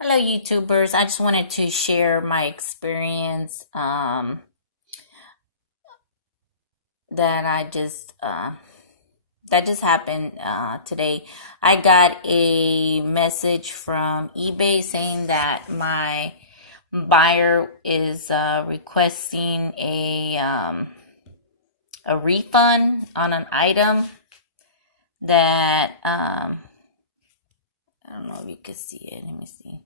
Hello, YouTubers. I just wanted to share my experience that that just happened today. I got a message from eBay saying that my buyer is requesting a refund on an item that I don't know if you can see it. Let me see.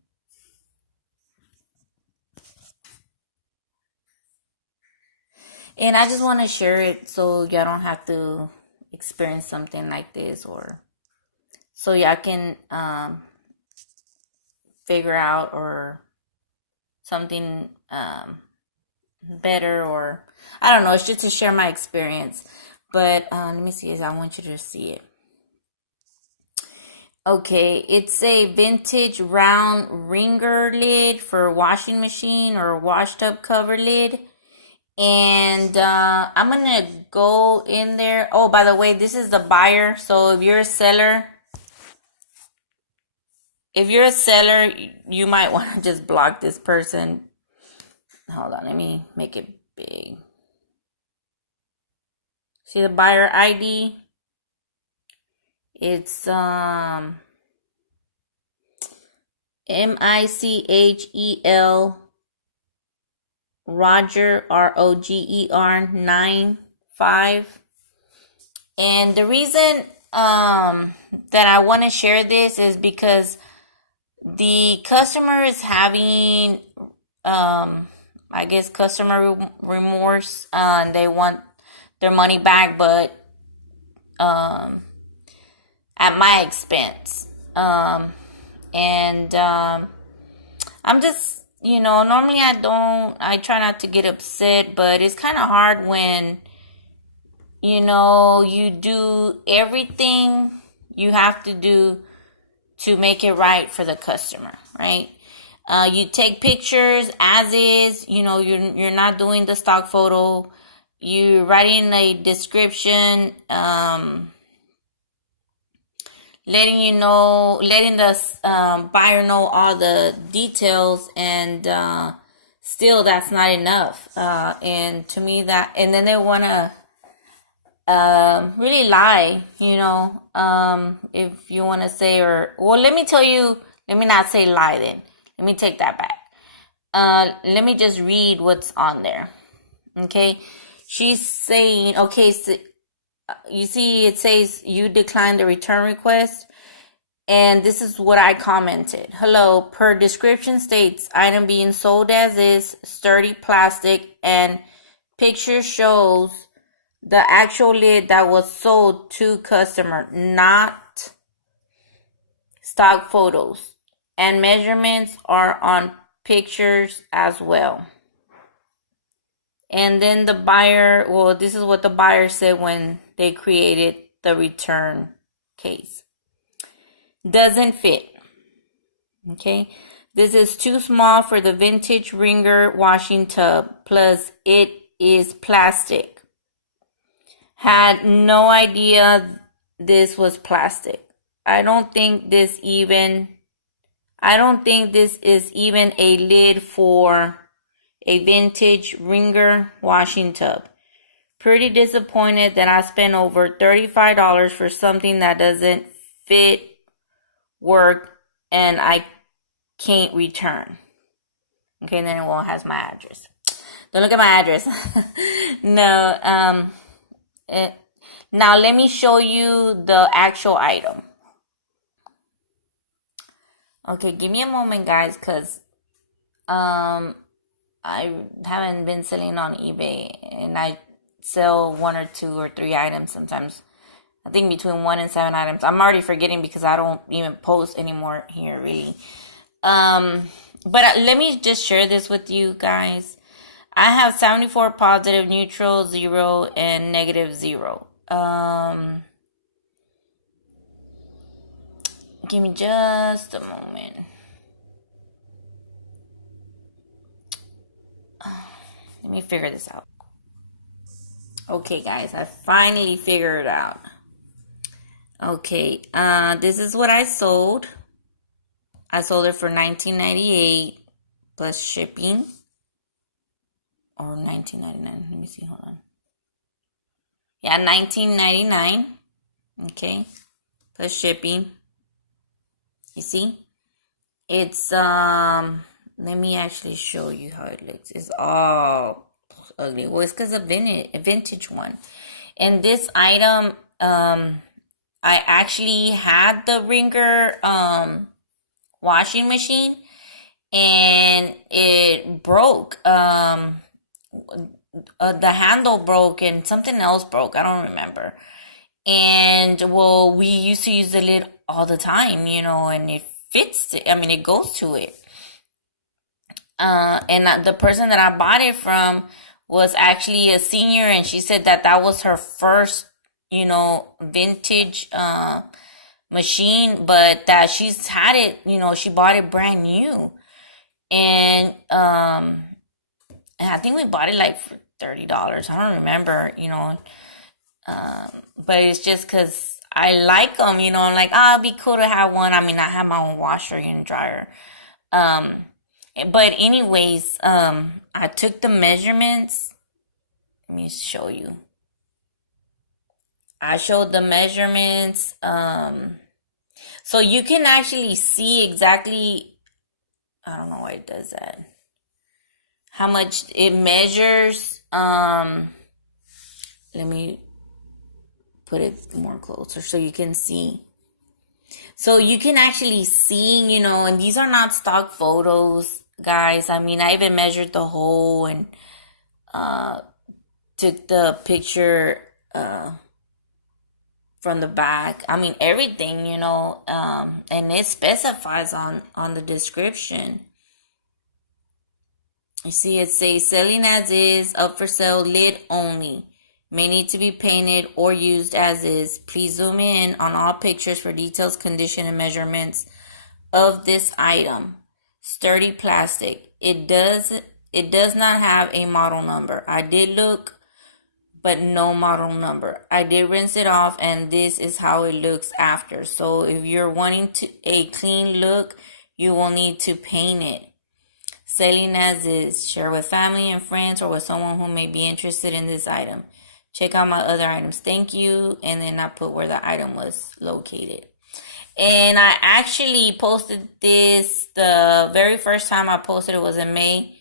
And I just want to share it so y'all don't have to experience something like this, or so y'all can figure out or something better, or I don't know. It's just to share my experience. But let me see. I want you to see it. Okay, it's a vintage round ringer lid for washing machine or wash tub cover lid. And I'm gonna go in there. Oh, by the way, this is the buyer. So if you're a seller, you might want to just block this person. Hold on, let me make it big. See the buyer ID? It's Michel Roger Roger 95. And the reason that I want to share this is because the customer is having I guess customer remorse, and they want their money back, but at my expense. And I'm just, normally I try not to get upset, but it's kind of hard when, you do everything you have to do to make it right for the customer, right? You take pictures as is, you're not doing the stock photo. You're writing a description, letting the buyer know all the details, and still that's not enough. And to me and then they want to really lie, if you want to say, let me not say lie then. Let me take that back. Let me just read what's on there. Okay. She's saying, okay, so you see it says you declined the return request. And this is what I commented. Hello, per description states, item being sold as is, sturdy plastic, and picture shows the actual lid that was sold to customer, not stock photos. And measurements are on pictures as well. And then the buyer, this is what the buyer said when they created the return case. Doesn't fit. Okay. This is too small for the vintage ringer washing tub. Plus, it is plastic. Had no idea this was plastic. I don't think this is even a lid for a vintage ringer washing tub. Pretty disappointed that I spent over $35 for something that doesn't fit, work, and I can't return. Okay, and then it has my address. Don't look at my address. No, now let me show you the actual item. Okay, give me a moment, guys, because I haven't been selling on eBay, and I sell 1 or 2 or 3 items sometimes. I think between 1 and 7 items. I'm already forgetting because I don't even post anymore here, really. But let me just share this with you guys. I have 74 positive, neutral, 0, and negative 0. Give me just a moment. Let me figure this out. Okay, guys, I finally figured it out. Okay, this is what I sold. I sold it for $19.98 plus shipping. Or $19.99. Let me see. Hold on. Yeah, $19.99. Okay. Plus shipping. You see? It's let me actually show you how it looks. It's all ugly. Well, it's because of a vintage one. And this item, I actually had the Ringer washing machine, and it broke. The handle broke and something else broke. I don't remember. And well, we used to use the lid all the time, and it fits it. I mean, it goes to it. And the person that I bought it from was actually a senior, and she said that was her first, vintage machine, but that she's had it, she bought it brand new. And I think we bought it like for $30. I don't remember, but it's just because I like them, I'm like, oh, it'd be cool to have one. I mean, I have my own washer and dryer. But anyways, I took the measurements. Let me show you. I showed the measurements. So you can actually see exactly, I don't know why it does that, how much it measures. Let me put it more closer so you can see. So you can actually see, and these are not stock photos, guys. I mean, I even measured the hole and took the picture from the back. I mean, everything, and it specifies on the description. You see, it says selling as is, up for sale, lid only. May need to be painted or used as is. Please zoom in on all pictures for details, condition, and measurements of this item. Sturdy plastic. It does not have a model number. I did look, but no model number. I did rinse it off, and this is how it looks after. So if you're wanting a clean look, you will need to paint it. Selling as is. Share with family and friends or with someone who may be interested in this item. Check out my other items. Thank you. And then I put where the item was located. And I actually posted this, the very first time I posted it was in May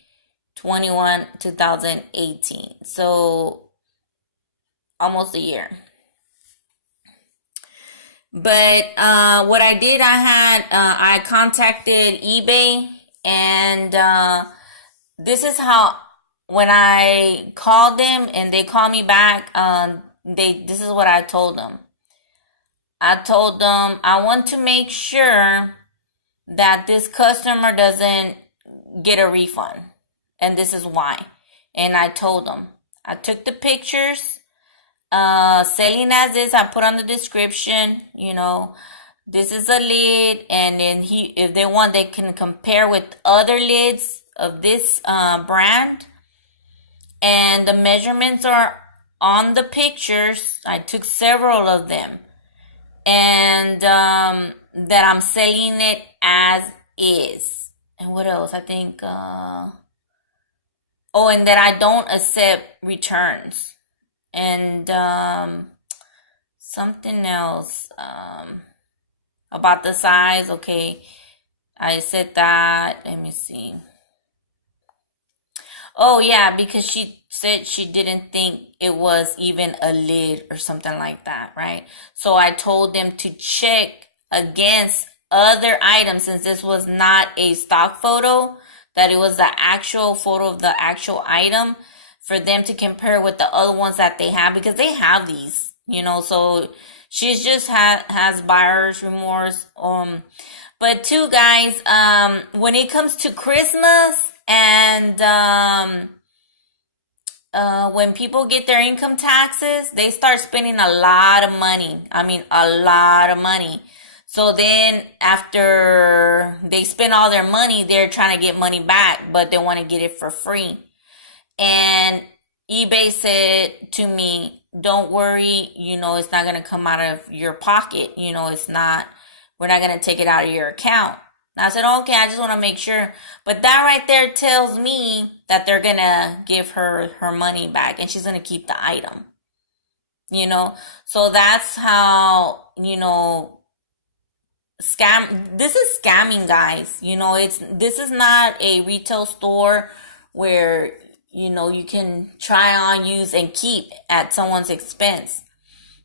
21, 2018. So almost a year. But what I did, I contacted eBay, and this is how, when I called them and they called me back, this is what I told them. I told them I want to make sure that this customer doesn't get a refund, and this is why. And I told them, I took the pictures, selling as is, I put on the description, this is a lid, and then if they want, they can compare with other lids of this brand. And the measurements are on the pictures. I took several of them. And that I'm selling it as is. And what else? I think, and that I don't accept returns. And something else about the size. Okay, I said that. Let me see. Oh, yeah, because she said she didn't think it was even a lid or something like that, right? So I told them to check against other items, since this was not a stock photo, that it was the actual photo of the actual item, for them to compare with the other ones that they have, because they have these, so she's just has buyer's remorse. But too, guys, when it comes to Christmas, and when people get their income taxes, they start spending a lot of money. I mean, a lot of money. So then after they spend all their money, they're trying to get money back, but they want to get it for free. And eBay said to me, don't worry, it's not going to come out of your pocket. It's not, we're not going to take it out of your account. And I said, okay, I just want to make sure. But that right there tells me that they're going to give her her money back and she's going to keep the item, you know? So that's how, this is scamming, guys. This is not a retail store where, you can try on, use, and keep at someone's expense.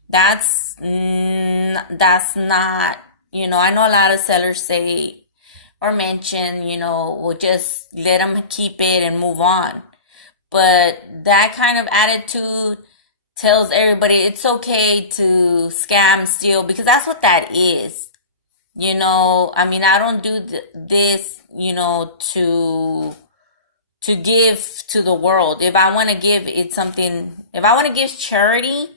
That's not, I know a lot of sellers say or mention, we'll just let them keep it and move on. But that kind of attitude tells everybody it's okay to scam, steal, because that's what that is. I don't do this, to give to the world. If I want to give it something, if I want to give charity,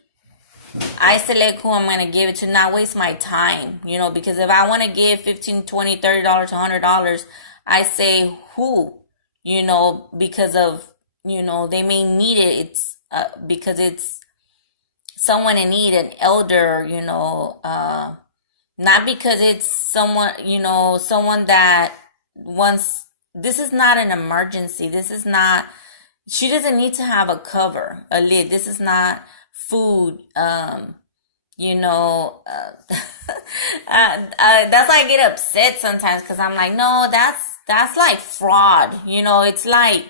I select who I'm going to give it to, not waste my time, because if I want to give $15, $20, $30, $100, I say who, because of, they may need it. It's because it's someone in need, an elder, not because it's someone, someone that wants, this is not an emergency. This is not, she doesn't need to have a cover, a lid. This is not food. That's why I get upset sometimes, because I'm like, no, that's like fraud. It's like,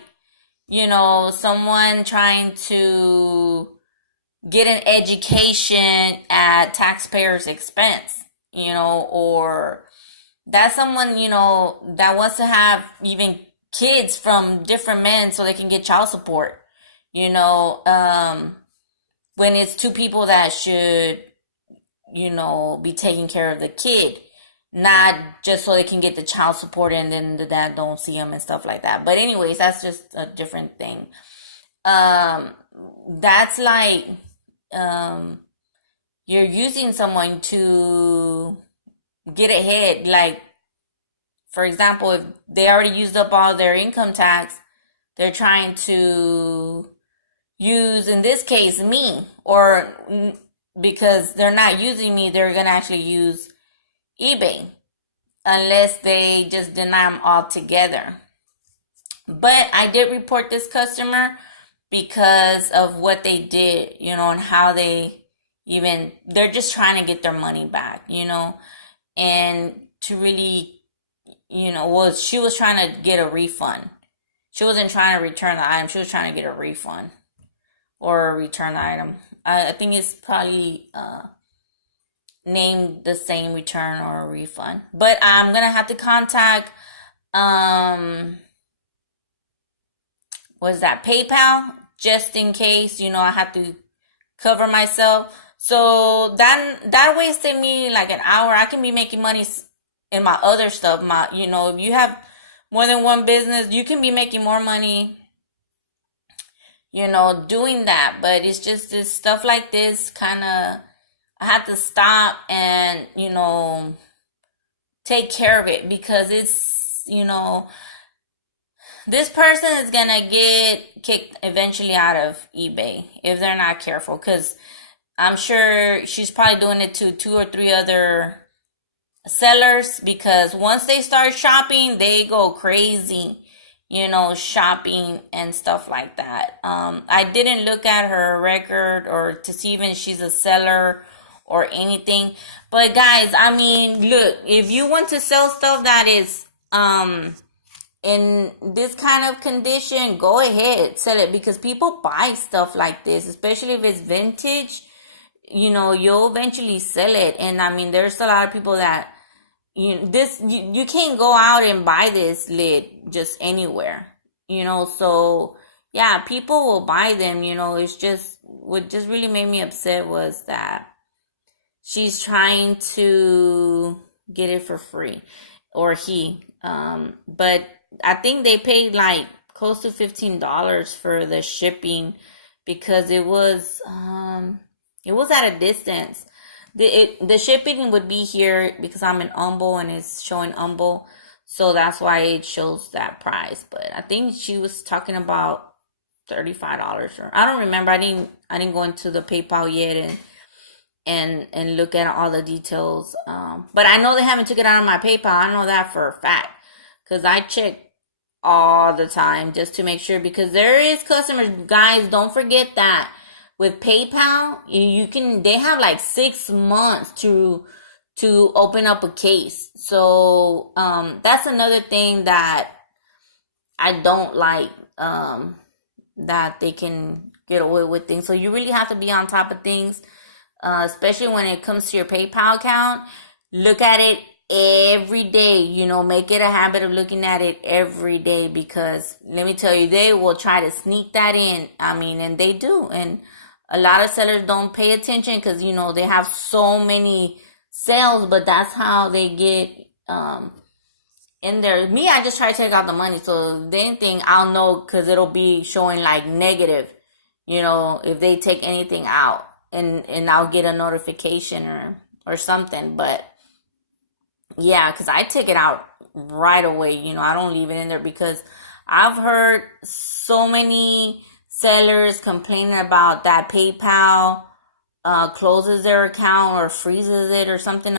someone trying to get an education at taxpayers' expense, or that's someone, that wants to have even kids from different men so they can get child support, when it's two people that should, be taking care of the kid, not just so they can get the child support and then the dad don't see them and stuff like that. But anyways, that's just a different thing. That's like, you're using someone to get ahead. Like, for example, if they already used up all their income tax, they're trying to use, in this case, me, or because they're not using me, they're going to actually use eBay, unless they just deny them altogether. But I did report this customer because of what they did, and how they're just trying to get their money back, and to really, she was trying to get a refund. She wasn't trying to return the item. She was trying to get a refund or return the item. I think it's probably named the same, return or refund. But I'm going to have to contact, PayPal, just in case, I have to cover myself. So that wasted me like an hour. I can be making money in my other stuff. If you have more than one business, you can be making more money, doing that. But it's just this stuff like this kind of, I have to stop and, take care of it, because it's, this person is going to get kicked eventually out of eBay if they're not careful, because I'm sure she's probably doing it to 2 or 3 other sellers, because once they start shopping, they go crazy, shopping and stuff like that. I didn't look at her record or to see even she's a seller or anything. But guys, look, if you want to sell stuff that is in this kind of condition, go ahead, sell it, because people buy stuff like this, especially if it's vintage. You'll eventually sell it. And there's a lot of people that you can't go out and buy this lid just anywhere, so yeah, people will buy them. It's just, what just really made me upset was that she's trying to get it for free, or he, but I think they paid like close to $15 for the shipping, because it was at a distance. The shipping would be here because I'm in Humble and it's showing Humble, so that's why it shows that price. But I think she was talking about $35, or I don't remember. I didn't go into the PayPal yet and and look at all the details. But I know they haven't took it out of my PayPal. I know that for a fact because I check all the time just to make sure, because there is customers, guys, don't forget that with PayPal you can, they have like 6 months to open up a case. So that's another thing that I don't like, that they can get away with things. So you really have to be on top of things, especially when it comes to your PayPal account. Look at it every day. Make it a habit of looking at it every day, because let me tell you, they will try to sneak that in. And they do. And a lot of sellers don't pay attention because, they have so many sales, but that's how they get in there. Me, I just try to take out the money. So the anything, I'll know because it'll be showing like negative, if they take anything out, and I'll get a notification or something. But yeah, because I take it out right away. I don't leave it in there because I've heard so many sellers complaining about that PayPal closes their account or freezes it or something